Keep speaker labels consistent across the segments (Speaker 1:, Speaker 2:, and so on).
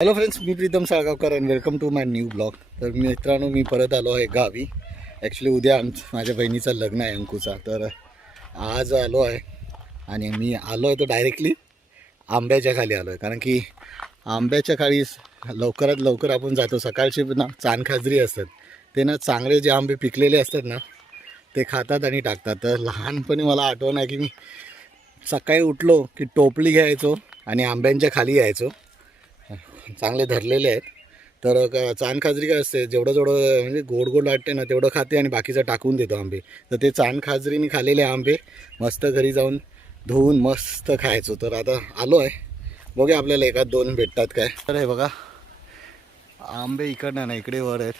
Speaker 1: Hello friends me Pritam Salgaonkar and welcome to my new blog तर मित्रांनो मी परत आलो आहे गावी. ॲक्च्युली उद्या माझ्या बहिणीचं लग्न आहे अंकुचा. तर आज आलो आहे आणि मी आलो आहे तो डायरेक्टली आंब्याच्या खाली आलो आहे. कारण की आंब्याच्या खाली लवकरात लवकर आपण जातो. सकाळची ना चानखाजरी असतात. ते ना चांगले जे आंबे पिकलेले असतात ना ते खातात आणि टाकतात. तर लहानपणी मला आठवण आहे की मी सकाळी उठलो की टोपली घ्यायचो आणि आंब्यांच्या खाली यायचो. चांगले धरलेले आहेत. तर का खाजरी काय असते जेवढं जेवढं म्हणजे गोड गोड वाटते ना तेवढं खाते आणि बाकीचं टाकून देतो आंबे. तर ते चांद खाजरीने खालेले आंबे मस्त घरी जाऊन धुवून मस्त खायचो. तर आता आलो आहे. बघूया आपल्याला एकात दोन भेटतात काय. तर हे बघा आंबे इकडनं ना इकडे वर आहेत.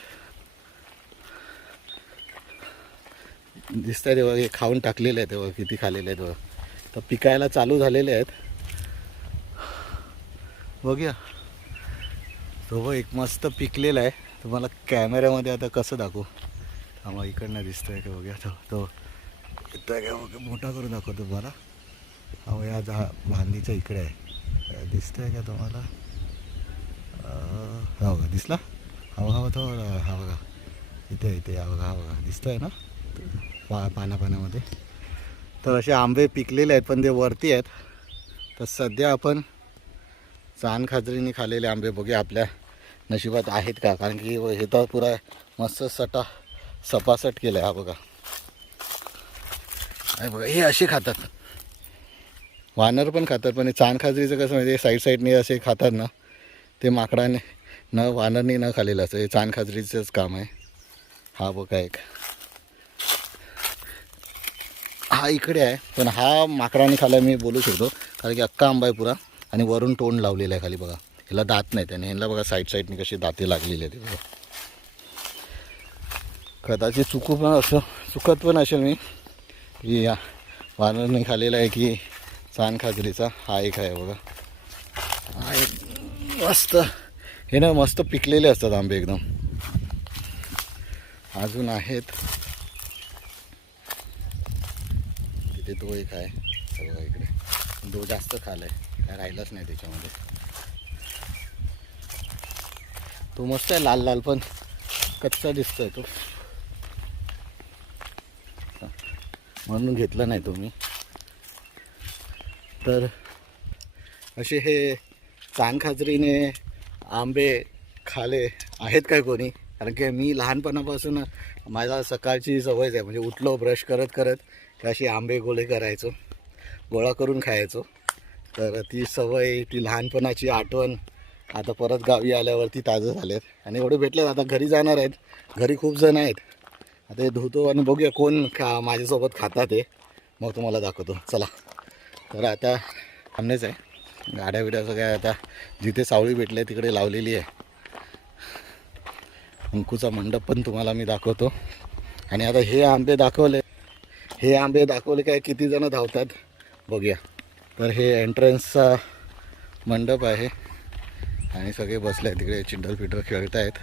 Speaker 1: दिसत आहे तेव्हा हे खाऊन टाकलेले आहेत तेव्हा किती खालेले आहेत बघा तर पिकायला चालू झालेले आहेत. बघूया. तो बघ एक मस्त पिकलेला आहे. तुम्हाला कॅमेऱ्यामध्ये आता कसं दाखवू? थांबा इकडनं दिसतोय का बघूया. तो तो. येतोय का बघा मोठा करून दाखवतो तुम्हाला. हा या जा भांदीच्या इकडे आहे. दिसतं आहे का तुम्हाला? हा बघा दिसला? हा बघा तो हा बघा इथे इथे हा बघा हा बघा. दिसतोय ना? पा पाना पाण्यामध्ये तर असे आंबे पिकलेले आहेत पण ते वरती आहेत. तर सध्या आपण चांद खाजरीने खाल्लेले आंबे बघूया आपल्या नशिबात आहेत का? कारण की हे तर पुरा मस्त सटा सपासट केला आहे हा बघा. आहे बघा हे असे खातात. वानर पण खातात पण हे चान खाजरीचं कसं म्हणजे साईड साईडने असे खातात ना ते माकडाने न वानरने न खाल्लेलं असतं. हे चान खाजरीचंच काम आहे. हा बघा एक. हा इकडे आहे पण हा माकडाने खाल्ला मी बोलू शकतो कारण की अख्खा आंबा आहे पुरा. आणि वरून तोंड लावलेलं आहे खाली बघा. ह्याला दात नाही त्याने ह्याला बघा साईड साईडने कशी दाते लागलेली आहेत बघा. कदाचित चुकू पण असं चुकत पण असेल मी. की या वानरने खाल्लेला आहे की चान खाजरीचा हा एक आहे बघा. हा एक मस्त हे ना मस्त पिकलेले असतात आंबे एकदम. अजून आहेत. तिथे तो एक आहे. बघा इकडे. तो जास्त खालाय. काय राहिलंच नाही त्याच्यामध्ये. तो मस्त आहे लाल लाल पण. कच्चा दिसतोय तो. म्हणून घेतला नाही तो मी तर असे हे चांद आंबे खाले आहेत काय कोणी? कारण की मी लहानपणापासून माझा सकाळची सवयच आहे. म्हणजे उठलो ब्रश करत करत की अशी आंबे गोळे करायचो गोळा करून खायचो. तर ती सवय ती लहानपणाची आठवण आता परत गावी आल्यावरती ताजं झालेत. आणि एवढे भेटलेत आता घरी जाणार आहेत. घरी खूप जण आहेत. आता हे धुतो आणि बघूया कोण खा माझ्यासोबत खातात ते मग तुम्हाला दाखवतो. चला. तर आता थांबणेच आहे. गाड्या बिड्या सगळ्या आता जिथे सावळी भेटली आहे तिकडे लावलेली आहे. अंकूचा मंडप पण तुम्हाला मी दाखवतो. आणि आता हे आंबे दाखवले. हे आंबे दाखवले काय किती जण धावतात? बघूया. तर हे एंट्रन्सचा मंडप आहे. आणि सगळे बसले आहेत तिकडे. चिंडल पिंडल खेळत आहेत.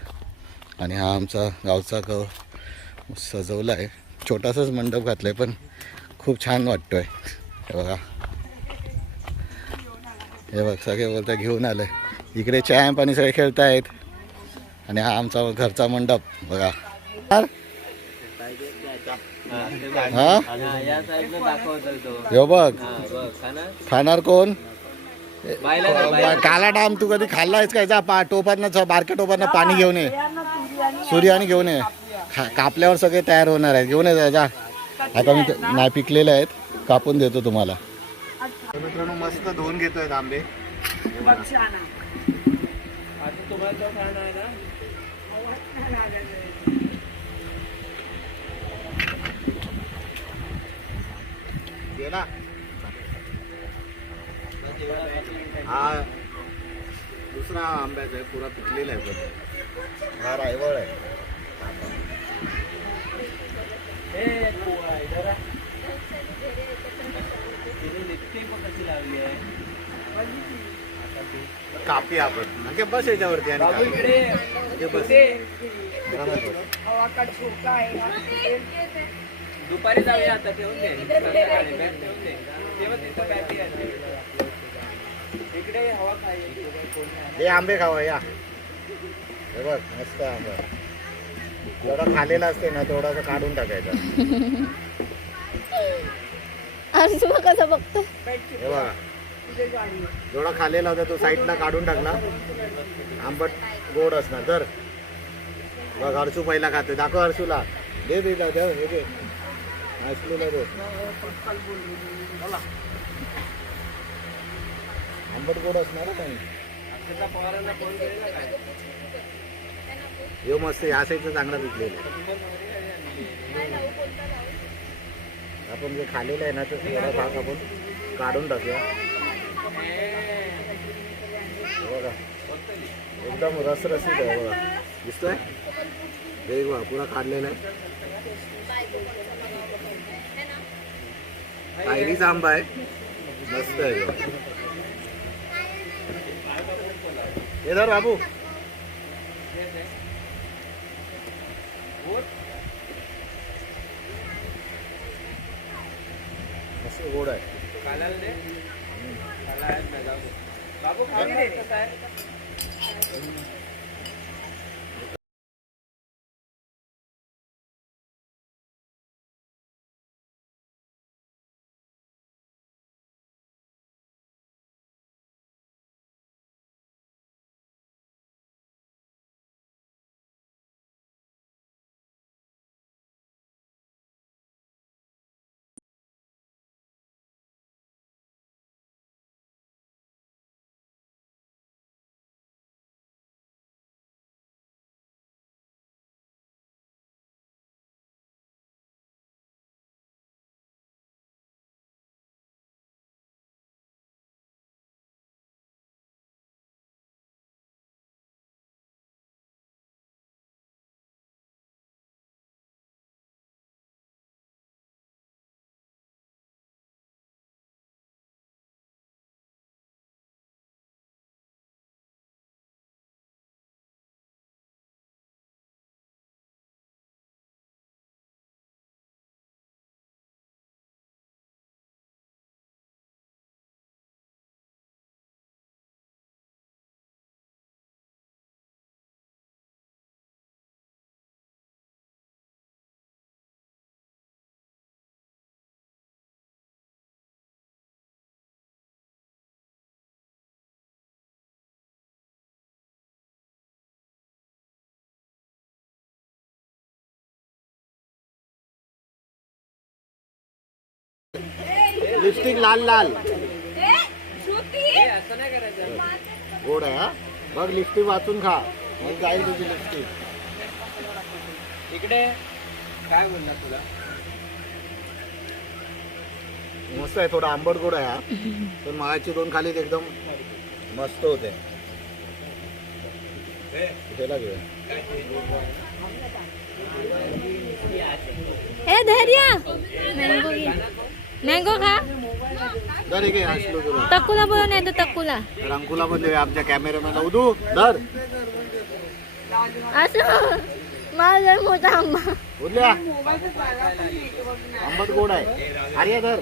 Speaker 1: आणि हा आमचा गावचा ग सजवला आहे. छोटासाच मंडप घातला आहे पण खूप छान वाटतो आहे हे बघा. हे बघ सगळे बोलता घेऊन आलं इकडे चॅम्प आणि सगळे खेळत आहेत आणि हा आमचा घरचा मंडप. बघा. हा?
Speaker 2: या
Speaker 1: हो बघ.
Speaker 2: हा बघ खाना
Speaker 1: खाणार कोण? काला डाम तू कधी खाल्लायस काय? जा पा टोपातनं बारक्या टोपातनं पाणी घेऊन ये. सूर्याने घेऊन ये. खा कापल्यावर सगळे तयार होणार आहेत. घेऊन ये जा आता मी नाही पिकलेले आहेत. कापून देतो तुम्हाला. मित्रांनो मस्त धुवून घेतोय आंबे
Speaker 2: तुम्हाला आहे ना.
Speaker 1: हा. दुसरा आंब्याचा आहे पुरा पिकलेला आहे पण हा रायवळ आहे. कापी आपण. आणखी बस याच्यावरती आणि हे बस.
Speaker 2: दुपारी जाऊया आता ठेवून दे इकडे हवा
Speaker 1: हे आंबे खावा या. हे बघ मस्त आंबा. जेवढा खालेला असते ना तेवढा काढून टाकायचा.
Speaker 3: अर्जुन मग कसं बघतो.
Speaker 1: हे बघा. जेवढा खालेला होता तो साईडला काढून टाकला. आंबट गोड असणार. तर बघ हर्षू पहिला खाते दाखव हर्षूला. दे दे दे. आंबट गोड असणार हं मस्त या साईडचा चांगला पिकलेला आपण जे खालेलं आहे ना तर थोडा भाग आपण काढून टाकूया. बघा. एकदम रसरशीत आहे बघा. दिसतोय? बघा पुरा काढलेला आहे. कायरीचा आंबा आहे. मस्त आहे. हे धर बाबू. गोड आहे.
Speaker 2: बाबू
Speaker 1: लिपस्टिक लाल लाल.
Speaker 2: असं नाही करायचं.
Speaker 1: गोड आहे हा? बघ लिपस्टिक वाचून खा. मग जाईल तुझी लिपस्टिक.
Speaker 2: इकडे. काय बोलला तुला?
Speaker 1: मस्त आहे थोडा आंबट गोड आहे हा. पण मागाचे दोन खालीत एकदम मस्त होते. घेऊया
Speaker 3: ए धैर्य. मँगो खा.
Speaker 1: दर एक असलो तुला
Speaker 3: तक्कूला बोलवून येतो तक्कूला.
Speaker 1: पण देऊया आमच्या कॅमेरामॅनला उदू धर.
Speaker 3: असं? माझा मोठा आंबा.
Speaker 1: उरल्या आंबट गोड आहे. अरे धर.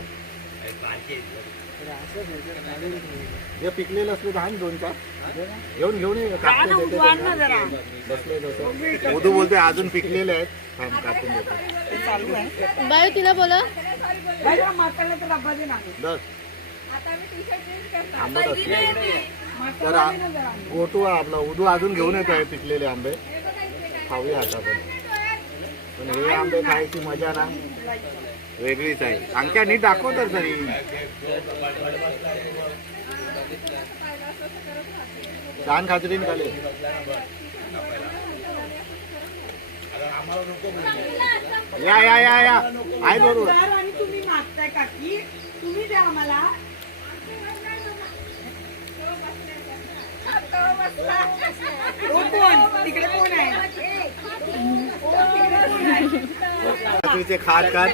Speaker 1: जे पिकलेलं असले तर आण दोन चार. घेऊन घेऊन ये. कापून देते त्यांना. बसले तसं. उदू बोलते अजून पिकलेले आहेत. थांब, कापून देतो.
Speaker 3: बायो तिला
Speaker 1: आंबट तर गोटू आपला उदू अजून घेऊन येतो आहे पिकलेले आंबे. खाऊया आता पण पण हे आंबे खायची मजा ना. वेगळीच आहे. अंक्या नीट दाखव तर तरी छान खाजरीन खाले. या या या या. आहे बरोबर
Speaker 4: मागताय काकी तुम्ही द्या आम्हाला. हो तिकडे कोण आहे?
Speaker 1: खात खात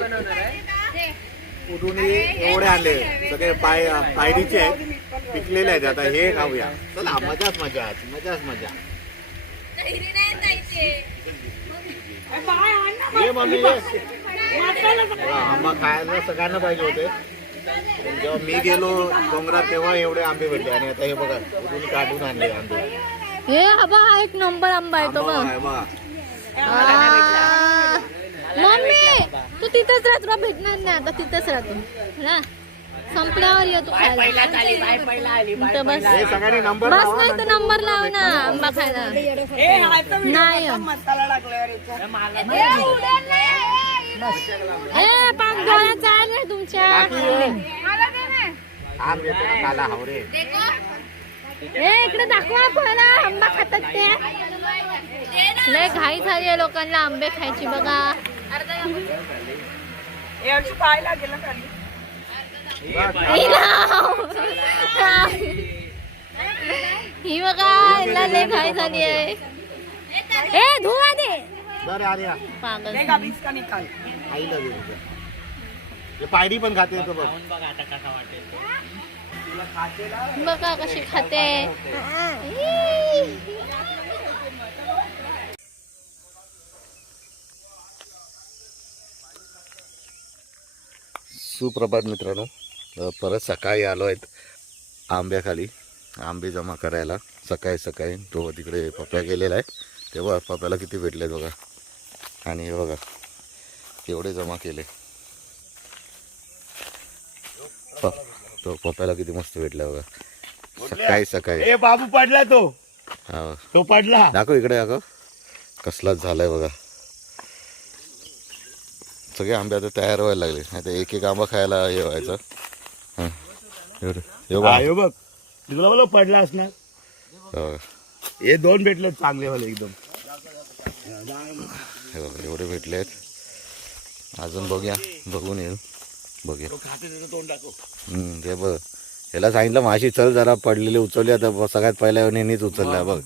Speaker 1: उठून एवढे आले. सगळे पाय पायरीचे आहेत पिकलेले आहेत. आता हे खाऊया. चला मजाच मजा आज. मजाच मजा.
Speaker 4: बाय आण ना
Speaker 1: ये मम्मी हा, आंबा खायला सगळ्यांना पाहिजे होते. जेव्हा मी गेलो डोंगरात तेव्हा एवढे आंबे भेटले. आणि आता हे बघा कुठून काढून आणले आंबे.
Speaker 3: हे बघ हा एक नंबर आंबा आहे तो
Speaker 1: आंबा
Speaker 3: बघ. मम्मी तू तिथंच राह तुला भेटणार नाही. आता तिथंच राहतो ना संपल्यावर ये तू खायला. बस.
Speaker 1: हे
Speaker 3: बस नाही तर नंबर लाव ना आंबा खायला. नाही. इकडे दाखवा पहिला आंबा खातात ते. लय घाई झाली आहे लोकांना आंबे खायची बघा.
Speaker 4: पाय लागेल ना खाली.
Speaker 3: ही. ही बघा हिला लय घाई झाली आहे. ए धुवा दे. पागल
Speaker 1: आईला दे. हे पायरी पण खाते येतो बघ.
Speaker 3: बघा कशी खाते.
Speaker 1: सुप्रभात मित्रांनो. परत सकाळी आलो आहेत आंब्याखाली. आंबे जमा करायला. सकाळी सकाळी तो तिकडे पप्या गेलेला आहे. तेव्हा पप्याला किती भेटलेत बघा. आणि हे बघा. एवढे जमा केले. तो पप्याला किती मस्त भेटला बघा. सकाळी सकाळी.
Speaker 2: ए बाबू पडला तो.
Speaker 1: हा.
Speaker 2: तो पडला.
Speaker 1: दाखव इकडे दाखव. कसलाच झालाय बघा. सगळे आंबे आता तयार व्हायला लागले. नाही तर एक एक आंबा खायला हे व्हायचं. एवढं. बघा.
Speaker 2: बघ. तुला बोला पडला असणार.
Speaker 1: हे.
Speaker 2: हे दोन भेटले चांगले वाले एकदम.
Speaker 1: एवढे भेटले आहेत अजून बघूया बघून येऊ बघूया. ते बघ. ह्याला सांगितलं माशी चल जरा पडलेली उचलली आता सगळ्यात पहिल्या नेहमीच उचलल्या बघ.